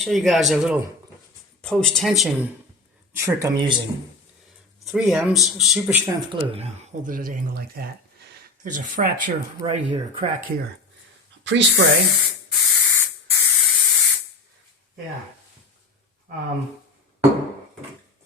Show you guys a little post-tension trick I'm using. 3M's super strength glue. Now hold it at an angle like that. There's a fracture right here, a crack here. Pre-spray. Yeah. Then I'm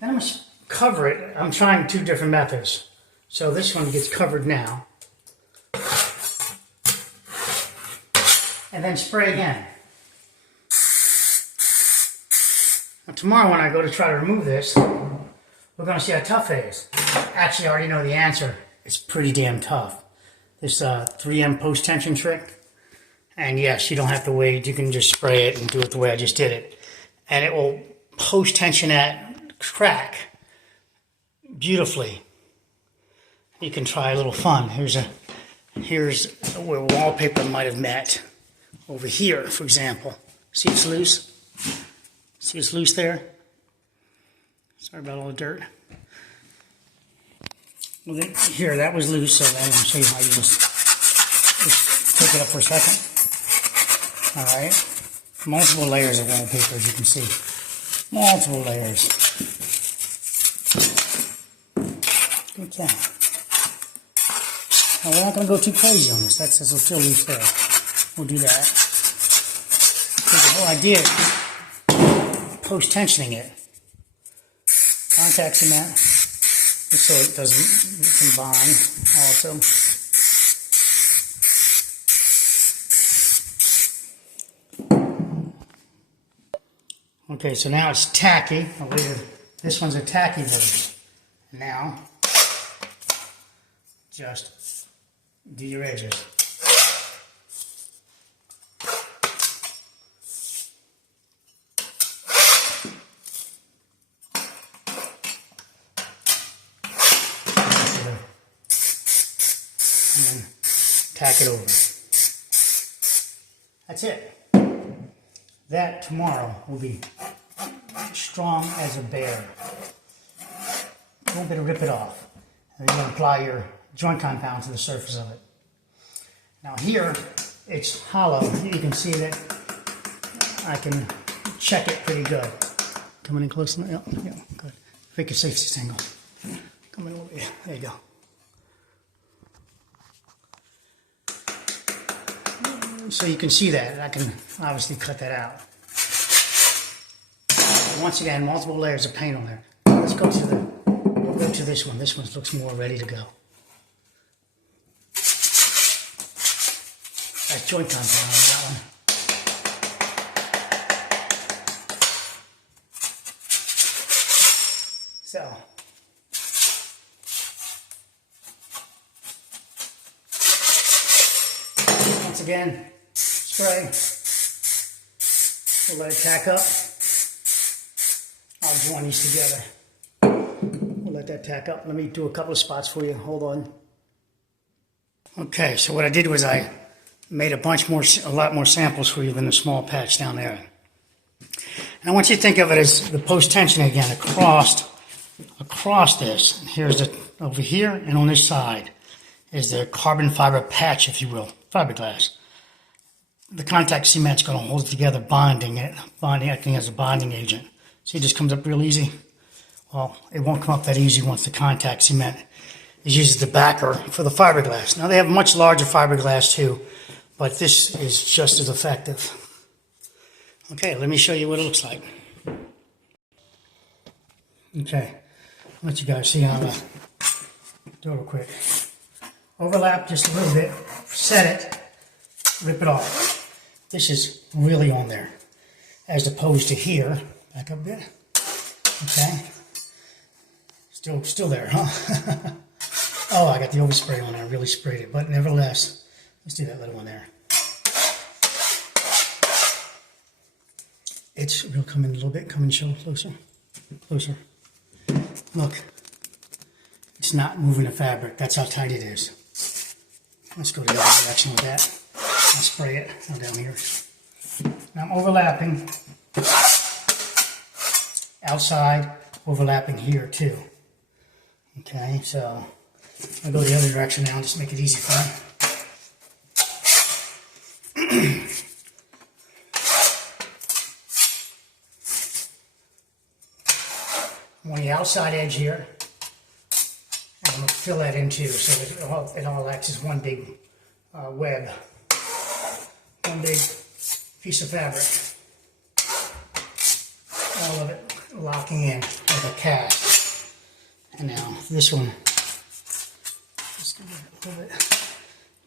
going to cover it. I'm trying two different methods. So this one gets covered now. And then spray again. Now tomorrow when I go to try to remove this, we're going to see how tough it is. Actually, I already know the answer. It's pretty damn tough. This 3M post-tension trick. And yes, you don't have to wait. You can just spray it and do it the way I just did it. And it will post-tension that crack beautifully. You can try a little fun. Here's where wallpaper might have met. Over here, for example. See it's loose? See it's loose there? Sorry about all the dirt. Well, then, here, that was loose, so I'm going to show you how you just take it up for a second. Alright. Multiple layers of wallpaper, as you can see. Multiple layers. Okay. Now, we're not going to go too crazy on this. That's still loose there. We'll do that. Because the whole idea is post-tensioning it. Contact cement, just so it doesn't combine also. Okay, so now it's tacky. This one's a tacky version. Now, just do your edges. And then tack it over. That's it. That tomorrow will be strong as a bear. You won't be able to rip it off. And then you're going to apply your joint compound to the surface of it. Now here, it's hollow. You can see that I can check it pretty good. Coming in close enough? Yeah, good. Make a safety single. Come in a little bit. There you go. So you can see that. I can obviously cut that out. Once again, multiple layers of paint on there. Let's go to this one. This one looks more ready to go. That joint compound on that one. So. Once again, spray. We'll let it tack up. I'll join these together. We'll let that tack up. Let me do a couple of spots for you. Hold on. Okay, so what I did was I made a lot more samples for you than the small patch down there. And I want you to think of it as the post-tension again across this. Here's over here and on this side is the carbon fiber patch, if you will, fiberglass. The contact cement's going to hold it together, acting as a bonding agent. See, it just comes up real easy. Well, it won't come up that easy once the contact cement is used as the backer for the fiberglass. Now, they have much larger fiberglass too, but this is just as effective. Okay, let me show you what it looks like. Okay, I'll let you guys see how to do it real quick. Overlap just a little bit, set it, rip it off. This is really on there, as opposed to here. Back up a bit. Okay. Still there, huh? Oh, I got the overspray on there. I really sprayed it. But nevertheless, let's do that little one there. We'll come in a little bit. Come and show closer. Closer. Look. It's not moving the fabric. That's how tight it is. Let's go the other direction with that. I'll spray it. Now down here. Now I'm overlapping. Outside, overlapping here too. Okay, so I'll go the other direction now, just make it easy for me. on the outside edge here. And I'm going to fill that in too, so that it all acts as one big web. One big piece of fabric. All of it locking in like a cast. And now this one, just a little bit,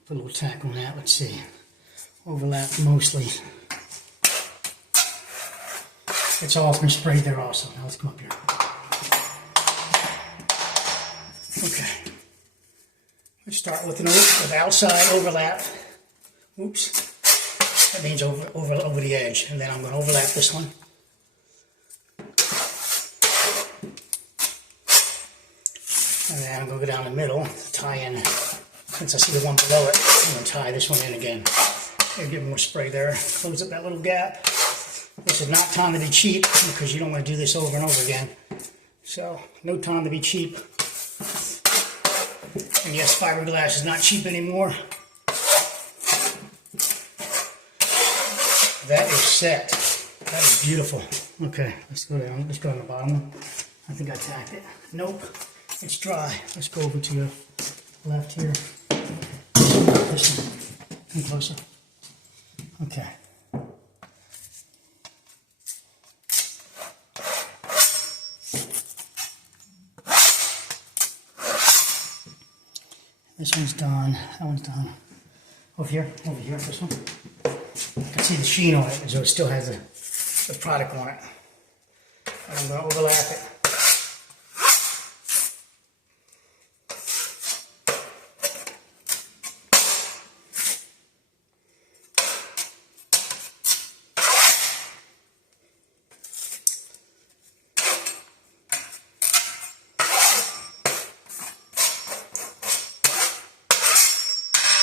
put a little tack on that, let's see. Overlap mostly. It's all been sprayed there also. Now let's come up here. Okay. Let's start with an outside overlap. Oops. That means over the edge. And then I'm going to overlap this one. And then I'm going to go down the middle, tie in. Since I see the one below it, I'm going to tie this one in again. Give more spray there. Close up that little gap. This is not time to be cheap because you don't want to do this over and over again. So, no time to be cheap. And yes, fiberglass is not cheap anymore. That is set. That is beautiful. Okay, let's go down. Let's go on the bottom. I think I tacked it. Nope, it's dry. Let's go over to the left here. This one. Come closer. Okay. This one's done. That one's done. Over here, this one. You can see the sheen on it, so it still has the product on it. And I'm going to overlap it.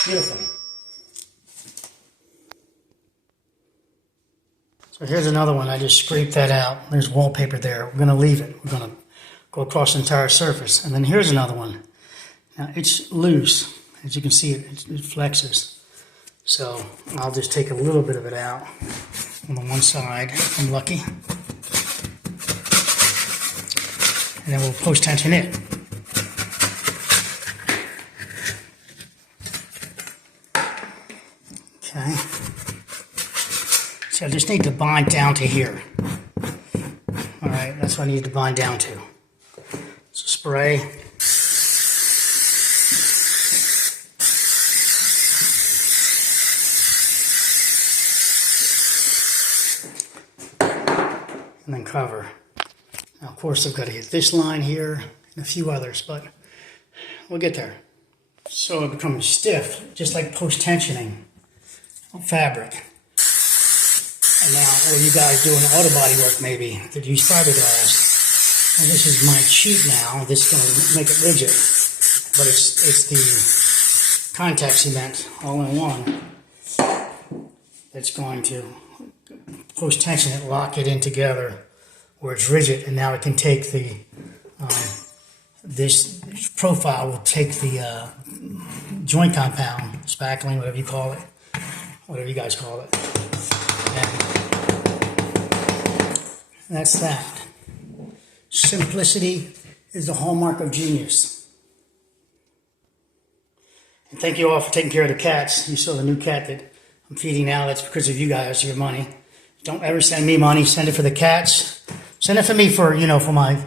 Beautiful. So here's another one. I just scraped that out. There's wallpaper there. We're going to leave it. We're going to go across the entire surface. And then here's another one. Now it's loose. As you can see, it flexes. So I'll just take a little bit of it out on the one side if I'm lucky. And then we'll post tension it. Okay. So I just need to bind down to here. Alright, that's what I need to bind down to. So spray. And then cover. Now of course I've got to hit this line here and a few others, but we'll get there. So it becomes stiff, just like post-tensioning fabric. And now, or you guys doing auto body work maybe that use fiberglass. And this is my cheat now. This is going to make it rigid, but it's the contact cement all in one that's going to post tension it, lock it in together where it's rigid, and now it can take the this profile will take the joint compound, spackling, whatever you call it. Whatever you guys call it. And that's that. Simplicity is the hallmark of genius. And thank you all for taking care of the cats. You saw the new cat that I'm feeding now. That's because of you guys, your money. Don't ever send me money. Send it for the cats. Send it for me for, for my,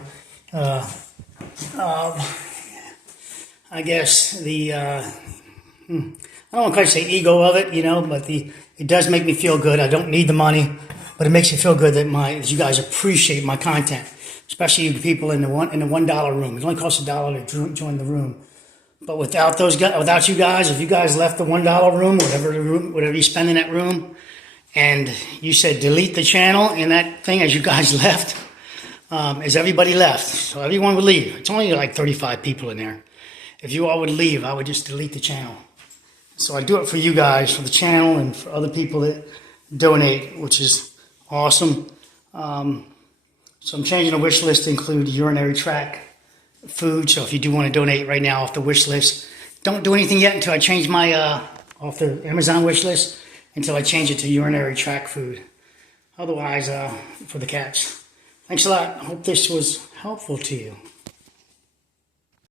I guess, the, I don't want to quite say ego of it, but it does make me feel good. I don't need the money, but it makes me feel good that you guys appreciate my content, especially you people in the $1 room. It only costs $1 to join the room, but without those guys, without you guys, if you guys left the $1 room, whatever you spend in that room, and you said delete the channel in that thing as you guys left, as everybody left, so everyone would leave. It's only like 35 people in there. If you all would leave, I would just delete the channel. So I do it for you guys, for the channel, and for other people that donate, which is awesome. So I'm changing the wish list to include urinary tract food. So if you do want to donate right now off the wish list, don't do anything yet until I change my off the Amazon wish list, until I change it to urinary tract food. Otherwise, for the cats. Thanks a lot. I hope this was helpful to you.